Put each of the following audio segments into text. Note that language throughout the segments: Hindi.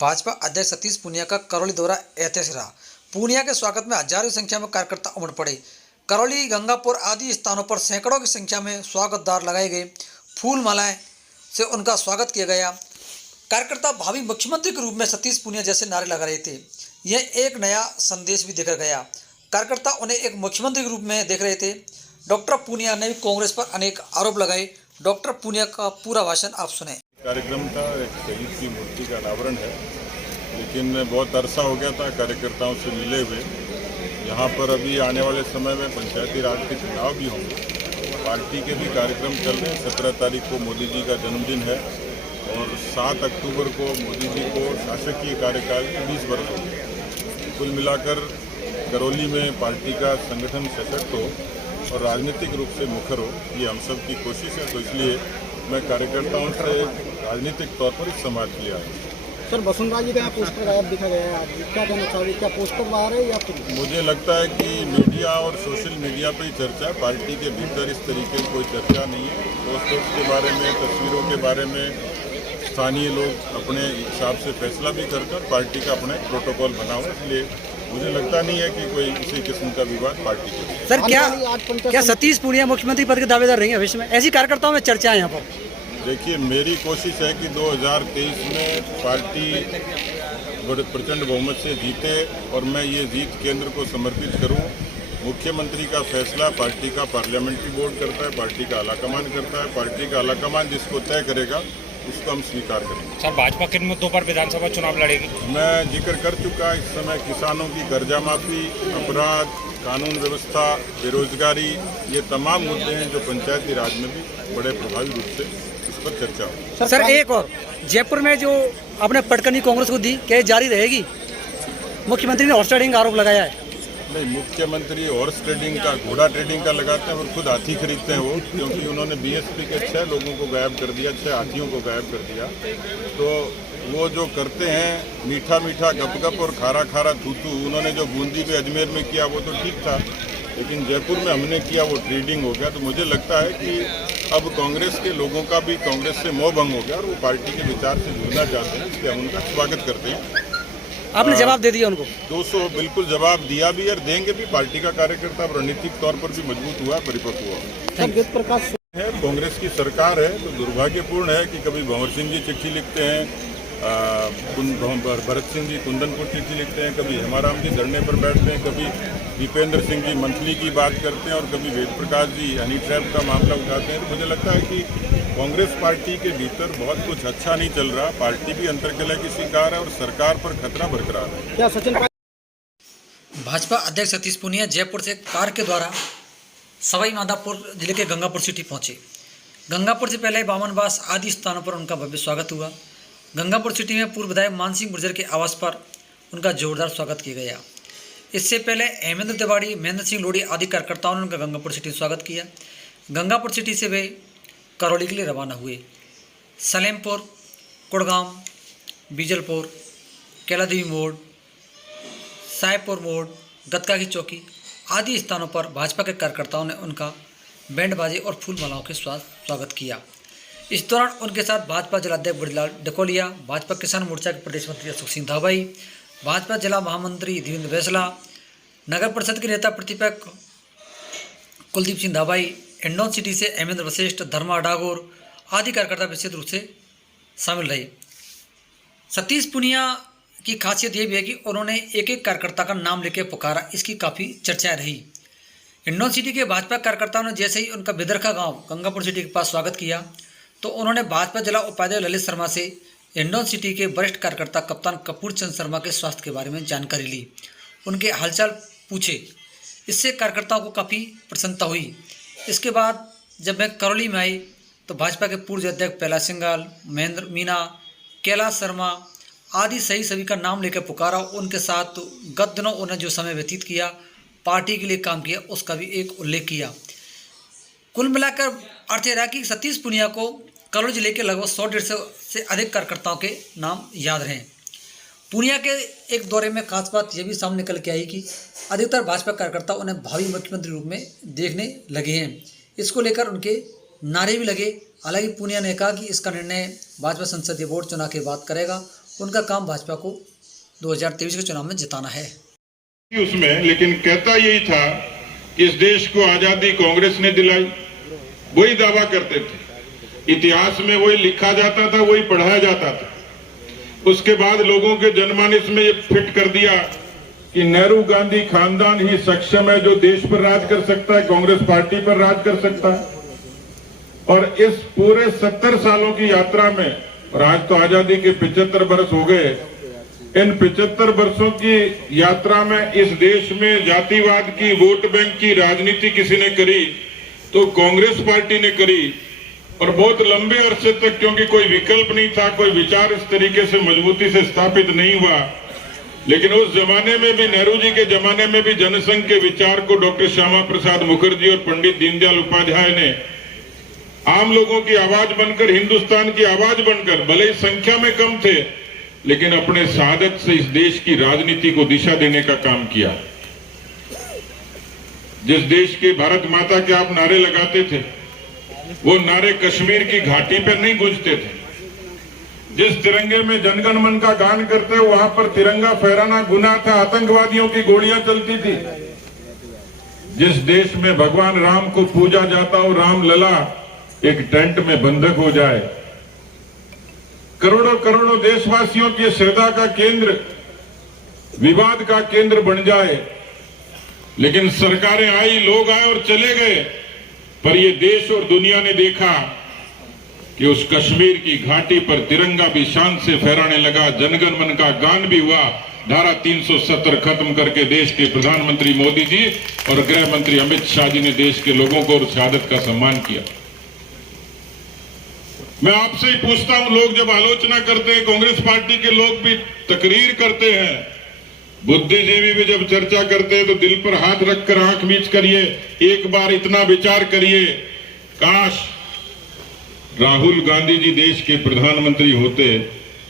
भाजपा अध्यक्ष सतीश पूनिया का करौली दौरा ऐतिहासिक रहा। पूनिया के स्वागत में हजारों की संख्या में कार्यकर्ता उमड़ पड़े। करौली, गंगापुर आदि स्थानों पर सैकड़ों की संख्या में स्वागतदार लगाए गए। फूल मालाएं से उनका स्वागत किया गया। कार्यकर्ता भावी मुख्यमंत्री के रूप में सतीश पूनिया जैसे नारे लगा रहे थे। यह एक नया संदेश भी देकर गया। कार्यकर्ता उन्हें एक मुख्यमंत्री के रूप में देख रहे थे। डॉक्टर पूनिया ने भी कांग्रेस पर अनेक आरोप लगाए। डॉक्टर पूनिया का पूरा भाषण आप सुने। कार्यक्रम था, एक शहीद की मूर्ति का अनावरण है, लेकिन बहुत अरसा हो गया था कार्यकर्ताओं से मिले हुए। यहाँ पर अभी आने वाले समय में पंचायती राज के चुनाव भी होंगे। पार्टी के भी कार्यक्रम चल रहे हैं। 17 तारीख को मोदी जी का जन्मदिन है और 7 अक्टूबर को मोदी जी को शासकीय कार्यकाल में 20 वर्ष हो गए। कुल मिलाकर करौली में पार्टी का संगठन सशक्त हो और राजनीतिक रूप से मुखर हो, ये हम सब की कोशिश है। तो इसलिए मैं कार्यकर्ताओं से राजनीतिक तौर पर इस समाज के लिए आया। सर, वसुंधरा जी का यहाँ पोस्टर गायब दिखा गया है, क्या कहना चाहिए? क्या पोस्टर बाहर है या फिर? मुझे लगता है कि मीडिया और सोशल मीडिया पर ही चर्चा है। पार्टी के भीतर इस तरीके की कोई चर्चा नहीं है। पोस्टर्स के बारे में, तस्वीरों के बारे में स्थानीय लोग अपने हिसाब से फैसला भी करते हैं। पार्टी का अपना एक प्रोटोकॉल बना हुआ है, इसलिए मुझे लगता नहीं है कि कोई किसी किस्म का विवाद पार्टी के। सर, क्या सतीश पूनिया मुख्यमंत्री पद के दावेदार रहेंगे भविष्य में? ऐसी कार्यकर्ताओं में चर्चा है यहाँ पर। देखिए, मेरी कोशिश है कि 2023 में पार्टी बड़े प्रचंड बहुमत से जीते और मैं ये जीत केंद्र को समर्पित करूं। मुख्यमंत्री का फैसला पार्टी का पार्लियामेंट्री बोर्ड करता है, पार्टी का आलाकमान करता है। पार्टी का आलाकमान जिसको तय करेगा उसको हम स्वीकार करेंगे। सर, भाजपा किन मुद्दों पर विधानसभा चुनाव लड़ेगी? मैं जिक्र कर चुका, इस समय किसानों की कर्जा माफी, अपराध, कानून व्यवस्था, बेरोजगारी, ये तमाम मुद्दे हैं जो पंचायती राज में भी बड़े प्रभावी रूप से इस पर चर्चा हो। सर, एक और जयपुर में जो आपने पटकनी कांग्रेस को दी, क्या जारी रहेगी? मुख्यमंत्री ने हॉर्स ट्रेडिंग आरोप लगाया है। नहीं, मुख्यमंत्री हॉर्स ट्रेडिंग का, घोड़ा ट्रेडिंग का लगाते हैं और खुद हाथी खरीदते हैं वो, क्योंकि उन्होंने बीएसपी के 6 लोगों को गायब कर दिया, 6 हाथियों को गायब कर दिया। तो वो जो करते हैं मीठा मीठा गप और खारा खारा थूथू, उन्होंने जो बूंदी में अजमेर में किया वो तो ठीक था, लेकिन जयपुर में हमने किया वो ट्रेडिंग हो गया। तो मुझे लगता है कि अब कांग्रेस के लोगों का भी कांग्रेस से मोह भंग हो गया और वो पार्टी के विचार से जुड़ना चाहते हैं, इसलिए हम उनका स्वागत करते हैं। आपने जवाब दे दिया उनको? 200 बिल्कुल जवाब दिया भी और देंगे भी। पार्टी का कार्यकर्ता रणनीतिक तौर पर भी मजबूत हुआ, परिपक्व हुआ है। कांग्रेस की सरकार है तो दुर्भाग्यपूर्ण है कि कभी भंवर सिंह जी चिट्ठी लिखते हैं, भरत सिंह जी कुंदनपुर चिट्ठी लिखते हैं, कभी हेमाराम जी धरने पर बैठते हैं, कभी दीपेंद्र सिंह जी मंथली की बात करते हैं और कभी वेद प्रकाश जी हनी ट्रैप का मामला उठाते हैं। तो मुझे लगता है कि कांग्रेस पार्टी के भीतर बहुत कुछ अच्छा नहीं चल रहा। पार्टी भी अंतर्कलह की शिकार है और सरकार पर खतरा बरकरार है। क्या सचिन? भाजपा अध्यक्ष सतीश पूनिया जयपुर से कार के द्वारा सवाई माधोपुर जिले के गंगापुर सिटी पहुंचे। गंगापुर से पहले बामनवास आदि स्थानों पर उनका भव्य स्वागत हुआ। गंगापुर सिटी में पूर्व विधायक मानसिंह गुर्जर के आवास पर उनका जोरदार स्वागत किया गया। इससे पहले हेमेंद्र तिवारी, महेंद्र सिंह लोढ़ी आदि कार्यकर्ताओं ने उनका गंगापुर सिटी स्वागत किया। गंगापुर सिटी से वे करौली के लिए रवाना हुए। सलेमपुर, कुड़गांव, बीजलपुर, कैलादेवी मोड़, सायपुर मोड़, गतका की चौकी आदि स्थानों पर भाजपा के कार्यकर्ताओं ने उनका बैंड बाजे और फूल मालाओं के साथ स्वागत किया। इस दौरान उनके साथ भाजपा जिलाध्यक्ष बुढ़ीलाल डकोलिया, भाजपा किसान मोर्चा के प्रदेश मंत्री अशोक सिंह धाबाई, भाजपा जिला महामंत्री देवेंद्र बैसला, नगर परिषद के नेता प्रतिपक्ष कुलदीप सिंह धाबाई, हिंडौन सिटी से हेमेंद्र वशिष्ठ, धर्मा डागोर आदि कार्यकर्ता विशेष रूप से शामिल रहे। सतीश पूनिया की खासियत यह भी है कि उन्होंने एक एक कार्यकर्ता का नाम लेकर पुकारा, इसकी काफ़ी चर्चाएं रही। हिंडौन सिटी के भाजपा कार्यकर्ताओं ने जैसे ही उनका बिदरखा गांव गंगापुर सिटी के पास स्वागत किया तो उन्होंने भाजपा जिला उपाध्यक्ष ललित शर्मा से हिंडौन सिटी के वरिष्ठ कार्यकर्ता कप्तान कपूर चंद शर्मा के स्वास्थ्य के बारे में जानकारी ली, उनके हालचाल पूछे। इससे कार्यकर्ताओं को काफ़ी प्रसन्नता हुई। इसके बाद जब मैं करौली में आई तो भाजपा के पूर्व अध्यक्ष कैलाश सिंघाल, महेंद्र मीना, कैलाश शर्मा आदि सभी का नाम लेकर पुकारा। उनके साथ गत दिनों उन्होंने जो समय व्यतीत किया, पार्टी के लिए काम किया, उसका भी एक उल्लेख किया। कुल मिलाकर अर्थ यह रहा कि सतीश पूनिया को करौली जिले के लगभग 100-150 से अधिक कार्यकर्ताओं के नाम याद रहे। पूनिया के एक दौरे में खास बात यह भी सामने निकल के आई कि अधिकतर भाजपा कार्यकर्ता उन्हें भावी मुख्यमंत्री रूप में देखने लगे हैं। इसको लेकर उनके नारे भी लगे। हालांकि पूनिया ने कहा कि इसका निर्णय भाजपा संसदीय बोर्ड चुनाव के बाद करेगा उनका काम भाजपा को 2023 के चुनाव में जिताना है। उसमें लेकिन कहता यही था कि इस देश को आजादी कांग्रेस ने दिलाई, वही दावा करते थे। इतिहास में वही लिखा जाता था, वही पढ़ाया जाता था। उसके बाद लोगों के जनमानस में ये फिट कर दिया कि नेहरू गांधी खानदान ही सक्षम है जो देश पर राज कर सकता है, कांग्रेस पार्टी पर राज कर सकता है। और इस पूरे 70 सालों की यात्रा में, और आज तो आजादी के 75 वर्ष हो गए, इन 75 वर्षों की यात्रा में इस देश में जातिवाद की, वोट बैंक की राजनीति किसी ने करी तो कांग्रेस पार्टी ने करी, और बहुत लंबे अरसे तक, क्योंकि कोई विकल्प नहीं था, कोई विचार इस तरीके से मजबूती से स्थापित नहीं हुआ। लेकिन उस जमाने में भी, नेहरू जी के जमाने में भी जनसंघ के विचार को डॉक्टर श्यामा प्रसाद मुखर्जी और पंडित दीनदयाल उपाध्याय ने आम लोगों की आवाज बनकर, हिंदुस्तान की आवाज बनकर, भले ही संख्या में कम थे लेकिन अपने शहादत से इस देश की राजनीति को दिशा देने का काम किया। जिस देश के भारत माता के आप नारे लगाते थे, वो नारे कश्मीर की घाटी पर नहीं गूंजते थे। जिस तिरंगे में जनगण मन का गान करते वहां पर तिरंगा फहराना गुनाह था, आतंकवादियों की गोलियां चलती थी। जिस देश में भगवान राम को पूजा जाता और राम लला एक टेंट में बंधक हो जाए, करोड़ों करोड़ों देशवासियों की श्रद्धा का केंद्र विवाद का केंद्र बन जाए, लेकिन सरकारें आई, लोग आए और चले गए, पर ये देश और दुनिया ने देखा कि उस कश्मीर की घाटी पर तिरंगा भी शान से फहराने लगा, जनगण मन का गान भी हुआ। धारा 370 खत्म करके देश के प्रधानमंत्री मोदी जी और गृह मंत्री अमित शाह जी ने देश के लोगों को और शहादत का सम्मान किया। मैं आपसे ही पूछता हूं, लोग जब आलोचना करते हैं, कांग्रेस पार्टी के लोग भी तकरीर करते हैं, बुद्धिजीवी भी जब चर्चा करते हैं तो दिल पर हाथ रखकर आंख मीच करिए, एक बार इतना विचार करिए, काश राहुल गांधी जी देश के प्रधानमंत्री होते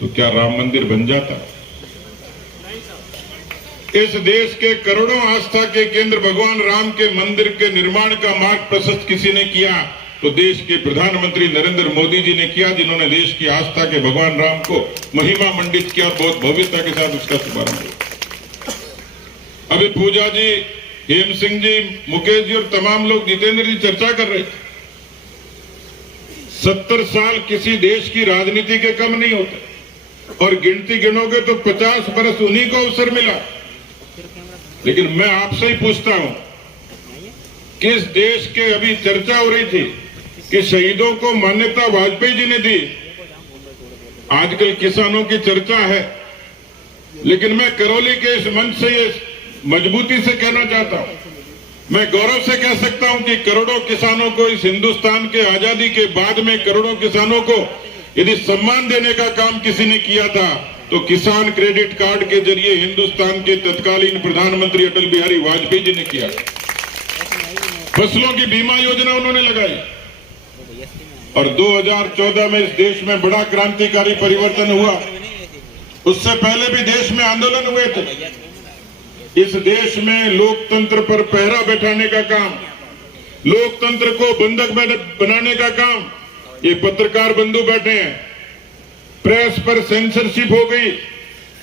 तो क्या राम मंदिर बन जाता? इस देश के करोड़ों आस्था के केंद्र भगवान राम के मंदिर के निर्माण का मार्ग प्रशस्त किसी ने किया तो देश के प्रधानमंत्री नरेंद्र मोदी जी ने किया, जिन्होंने देश की आस्था के भगवान राम को महिमा मंडित किया और बहुत भव्यता के साथ उसका शुभारंभ किया। अभी पूजा जी, हेम सिंह जी, मुकेश जी और तमाम लोग, जितेंद्र जी चर्चा कर रहे थे। 70 साल किसी देश की राजनीति के कम नहीं होते, और गिनती गिनोगे तो 50 बरस उन्हीं को अवसर मिला। लेकिन मैं आपसे ही पूछता हूं, किस देश के, अभी चर्चा हो रही थी कि शहीदों को मान्यता वाजपेयी जी ने दी, आजकल किसानों की चर्चा है, लेकिन मैं करौली के इस मंच से ये मजबूती से कहना चाहता हूं, मैं गौरव से कह सकता हूं कि करोड़ों किसानों को इस हिंदुस्तान के आजादी के बाद में, करोड़ों किसानों को यदि सम्मान देने का काम किसी ने किया था तो किसान क्रेडिट कार्ड के जरिए हिंदुस्तान के तत्कालीन प्रधानमंत्री अटल बिहारी वाजपेयी जी ने किया। फसलों की बीमा योजना उन्होंने लगाई, और 2014 में इस देश में बड़ा क्रांतिकारी परिवर्तन हुआ। उससे पहले भी देश में आंदोलन हुए थे। इस देश में लोकतंत्र पर पहरा बैठाने का काम, लोकतंत्र को बंधक बनाने का काम, ये पत्रकार बंधु बैठे हैं, प्रेस पर सेंसरशिप हो गई,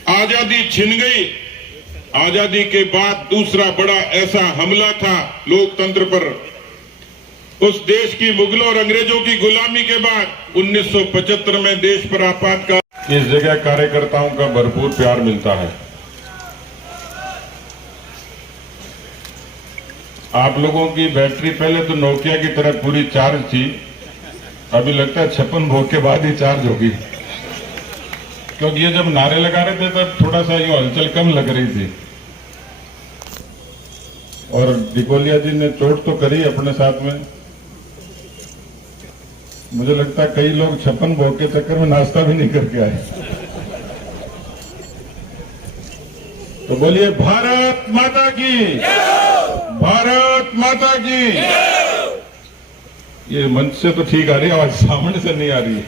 आजादी छिन गई। आजादी के बाद दूसरा बड़ा ऐसा हमला था लोकतंत्र पर, उस देश की मुगलों और अंग्रेजों की गुलामी के बाद 1975 में देश पर आपातकाल। इस जगह कार्यकर्ताओं का भरपूर प्यार मिलता है। आप लोगों की बैटरी पहले तो नोकिया की तरह पूरी चार्ज थी, अभी लगता है 56 भोग के बाद ही चार्ज होगी, क्योंकि ये जब नारे लगा रहे थे तब थोड़ा सा ये हलचल कम लग रही थी। और डिकोलिया जी ने चोट तो करी अपने साथ में, मुझे लगता है कई लोग 56 भोग के चक्कर में नाश्ता भी नहीं करके आए। तो बोलिए भारत माता की, भारत माता की। ये मंच से तो ठीक आ रही है, आवाज सामने से नहीं आ रही है।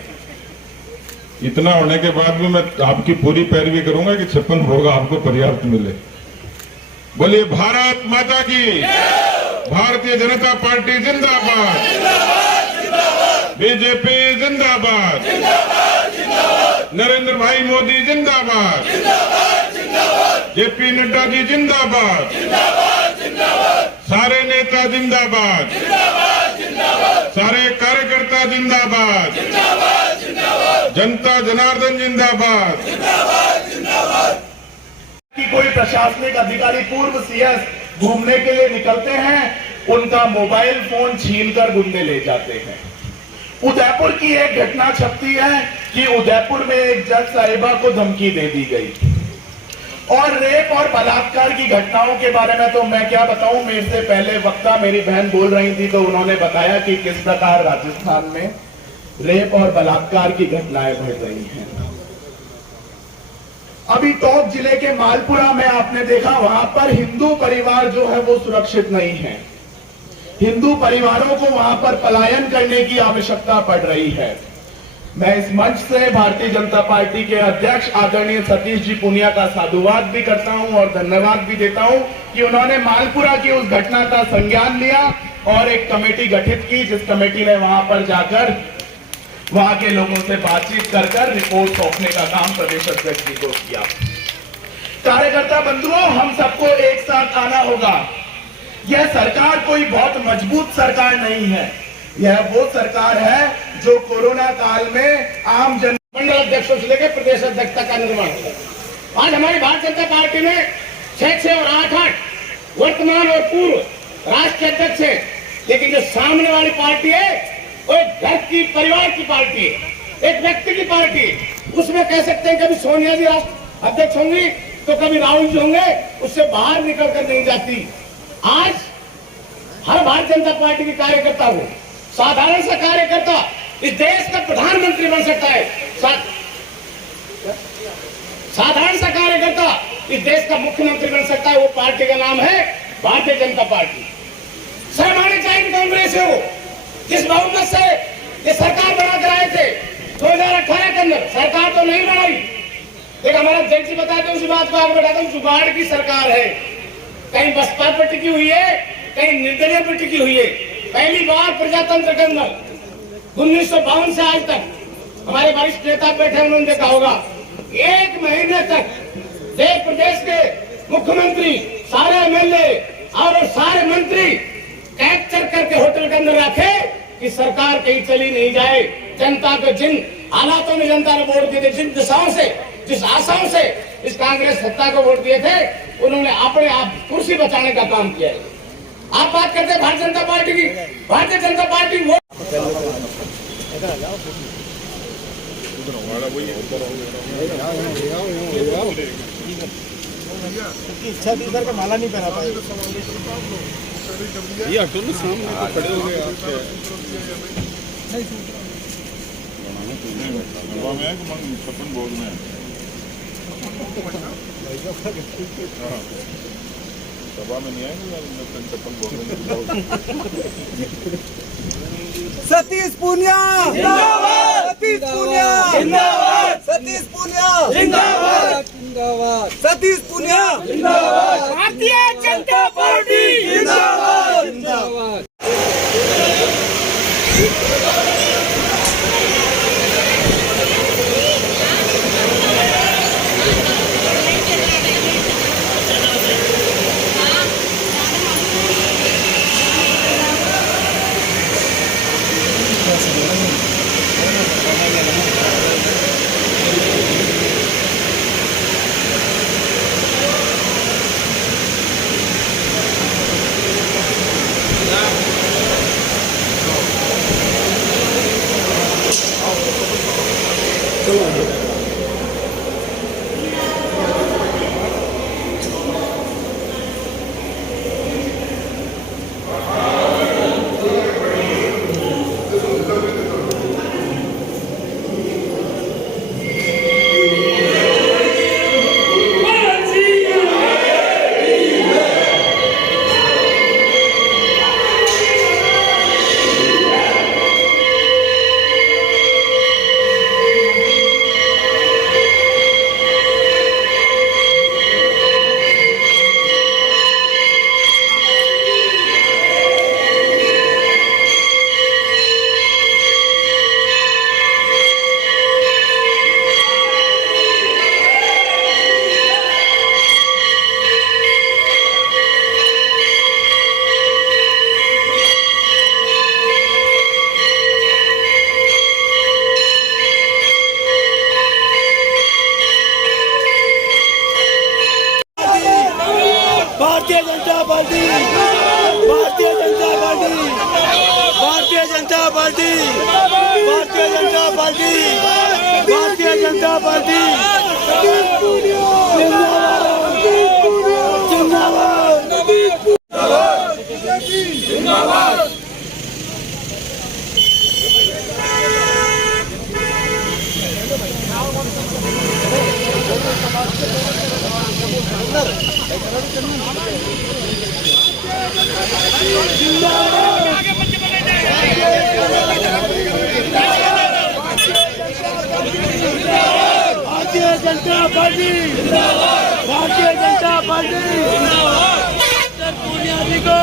इतना होने के बाद भी मैं आपकी पूरी पैरवी करूंगा कि 56 भोग आपको पर्याप्त मिले। बोलिए भारत माता की, भारतीय जनता पार्टी जिंदाबाद, बीजेपी जिंदाबाद। नरेंद्र भाई मोदी जिंदाबाद, जेपी नड्डा जी जिंदाबाद, सारे नेता जिंदाबाद, सारे कार्यकर्ता जिंदाबाद, जनता जनार्दन जिंदाबाद। कि कोई प्रशासनिक अधिकारी पूर्व सीएस घूमने के लिए निकलते हैं, उनका मोबाइल फोन छीनकर गुंडे ले जाते हैं। उदयपुर की एक घटना छपती है कि उदयपुर में एक जज साहिबा को धमकी दे दी गई। और रेप और बलात्कार की घटनाओं के बारे में तो मैं क्या बताऊं, मेरे से पहले वक्ता मेरी बहन बोल रही थी तो उन्होंने बताया कि किस प्रकार राजस्थान में रेप और बलात्कार की घटनाएं बढ़ रही हैं। अभी टोंक जिले के मालपुरा में आपने देखा, वहां पर हिंदू परिवार जो है वो सुरक्षित नहीं है। हिंदू परिवारों को वहां पर पलायन करने की आवश्यकता पड़ रही है। मैं इस मंच से भारतीय जनता पार्टी के अध्यक्ष आदरणीय सतीश जी पूनिया का साधुवाद भी करता हूं और धन्यवाद भी देता हूं कि उन्होंने मालपुरा की उस घटना का संज्ञान लिया और एक कमेटी गठित की, जिस कमेटी ने वहां पर जाकर वहां के लोगों से बातचीत कर रिपोर्ट सौंपने का काम प्रदेश अध्यक्ष जी को किया। कार्यकर्ता बंधुओं, हम सबको एक साथ आना होगा। यह सरकार कोई बहुत मजबूत सरकार नहीं है, यह वो सरकार है जो कोरोना काल में आम जन मंडल अध्यक्षों से लेकर प्रदेश अध्यक्ष तक का निर्माण होगा। आज हमारी भारतीय जनता पार्टी में 6 और 8 वर्तमान और पूर्व राष्ट्रीय अध्यक्ष है, लेकिन जो सामने वाली पार्टी है वो एक घर की परिवार की पार्टी है, एक व्यक्ति की पार्टी है। उसमें कह सकते हैं कभी सोनिया जी राष्ट्र अध्यक्ष होंगी तो कभी राहुल जी होंगे, उससे बाहर निकल कर नहीं जाती। आज हर भारतीय जनता पार्टी के कार्यकर्ता हो, साधारण सा कार्यकर्ता इस देश का प्रधानमंत्री बन सकता है। साधारण सा कार्यकर्ता इस देश का मुख्यमंत्री बन सकता है। वो पार्टी का नाम है भारतीय जनता पार्टी। सर्वमान्य चाहिए कांग्रेस है वो, जिस बहुमत से ये सरकार बना कर आए थे 2018 के अंदर, सरकार तो नहीं बनाई। एक हमारा अध्यक्ष जी बताते हैं, उसी बात को आगे बढ़ाते हैं, जुगाड़ की सरकार है। कहीं बसपा पर टिकी हुई है, कहीं निर्दलीय पर टिकी हुई है। पहली बार प्रजातंत्र के अंदर 1952 से आज तक हमारे वरिष्ठ नेता बैठे, उन्होंने देखा होगा 1 महीने तक देश प्रदेश के मुख्यमंत्री, सारे एमएलए और सारे मंत्री कैप्चर करके होटल के अंदर रखे कि सरकार कहीं चली नहीं जाए। जनता को जिन हालातों में जनता ने वोट दिए थे, जिन दिशाओं से, जिस आशाओं से इस कांग्रेस सत्ता को वोट दिए थे, उन्होंने अपने आप कुर्सी बचाने का काम किया है। आप बात करते हैं भारतीय जनता पार्टी की, भारतीय जनता पार्टी वो इच्छा थी सर का माला नहीं पहना पाए। ये हटो ना, सामने तो खड़े हो गए आप। सभा में है कि छप्पन भोग में है? सभा में नहीं आएंगे, छप्पन भोग में। सतीश पूनिया जिंदाबाद, सतीश पूनिया जिंदाबाद, सतीश पूनिया जिंदाबाद, जिंदाबाद, सतीश पूनिया जिंदाबाद, भारतीय जनता पार्टी जिंदाबाद, जिंदाबाद। Bharatiya Janata party, Bharatiya Janata party, Bharatiya Janata party, Bharatiya Janata party, Bharatiya Janata party जिंदाबाद। भारतीय जनता पार्टी, भारतीय जनता पार्टी पूर्णिया जी को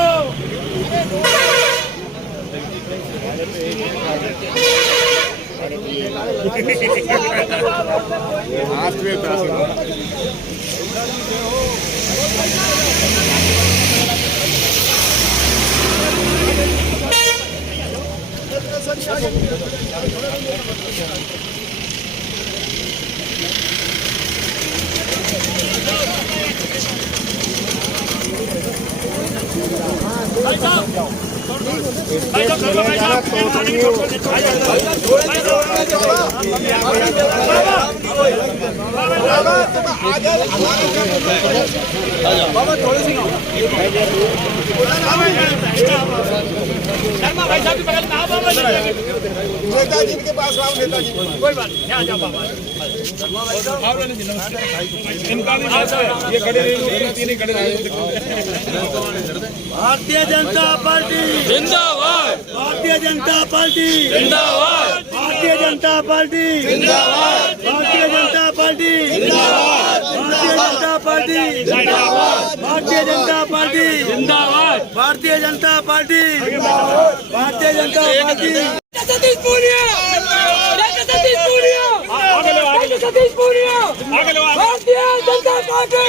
नेताजी के पास आओ, नेताजी कोई बात नहीं, यहाँ जाओ बाबा। ये खड़े भारतीय जनता पार्टी जिंदाबाद, भारतीय जनता पार्टी जिंदाबाद, भारतीय जनता पार्टी जिंदाबाद, भारतीय जनता पार्टी जिंदाबाद, भारतीय जनता पार्टी जिंदाबाद, भारतीय जनता पार्टी जिंदाबाद, भारतीय जनता पार्टी जिंदाबाद, Bharatiya Janata party Satish Poonia, Satish Poonia, Satish Poonia, Bharatiya Janata party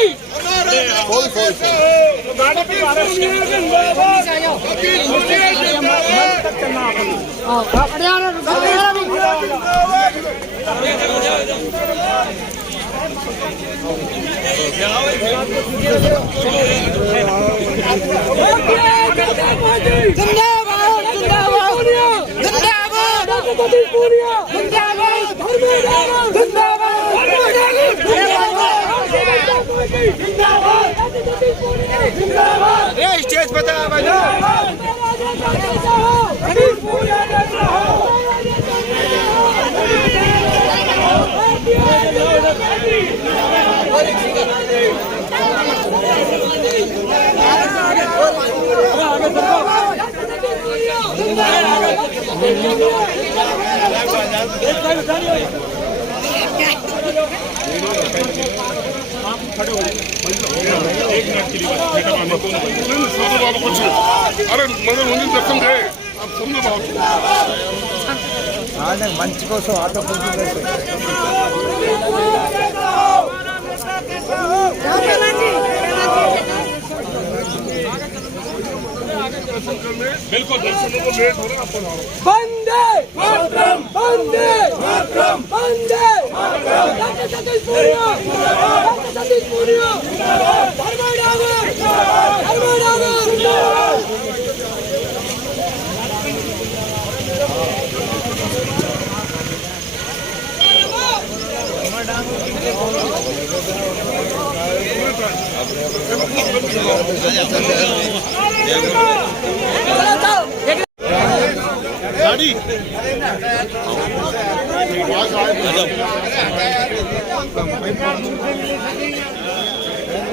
stage बता अरे मगर उन्हें दर्शन दे आप समझो बहुत मंच को सो ऑटो बिल्कुल दर्शन को लेट हो रहा है आपको वंदे मातरम, वंदे मातरम, वंदे मातरम, सतीश पूनिया, सतीश पूनिया, धर्मनगर, धर्मनगर। गाड़ी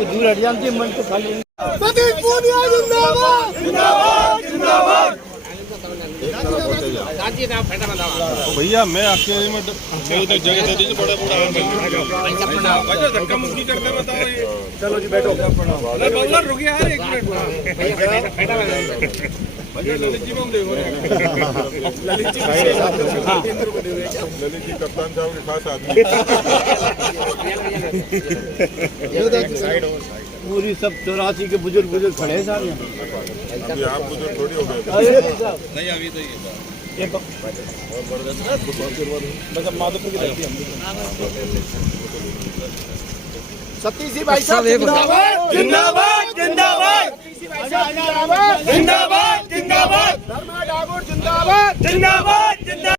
दूर हट जाती मन तो खाली सतीश पूनिया जिंदाबाद, जिंदाबाद, जिंदाबाद। भैया मैं अकेले में मेरी तो जगह दे दीजिए बड़ा बड़ा धक्का मुक्की करते बताओ ये चलो जी बैठो। रुकिए यार एक मिनट ललित जी में देखो ललित जी कप्तान साहब के खास आदमी पूरी सब 84 के बुजुर्ग खड़े हैं साहब यहाँ। अभी आप बुजुर्ग थोड़ी हो गए नहीं अभी तो ये बस अब माधोपुर की तरफ सतीश जी भाई साहब जिंदाबाद, जिंदाबाद, जिंदाबाद। जिंदाबाद जिंदाबाद जिंदाबाद धर्मा ठाकुर जिंदाबाद जिंदाबाद जिंदाबाद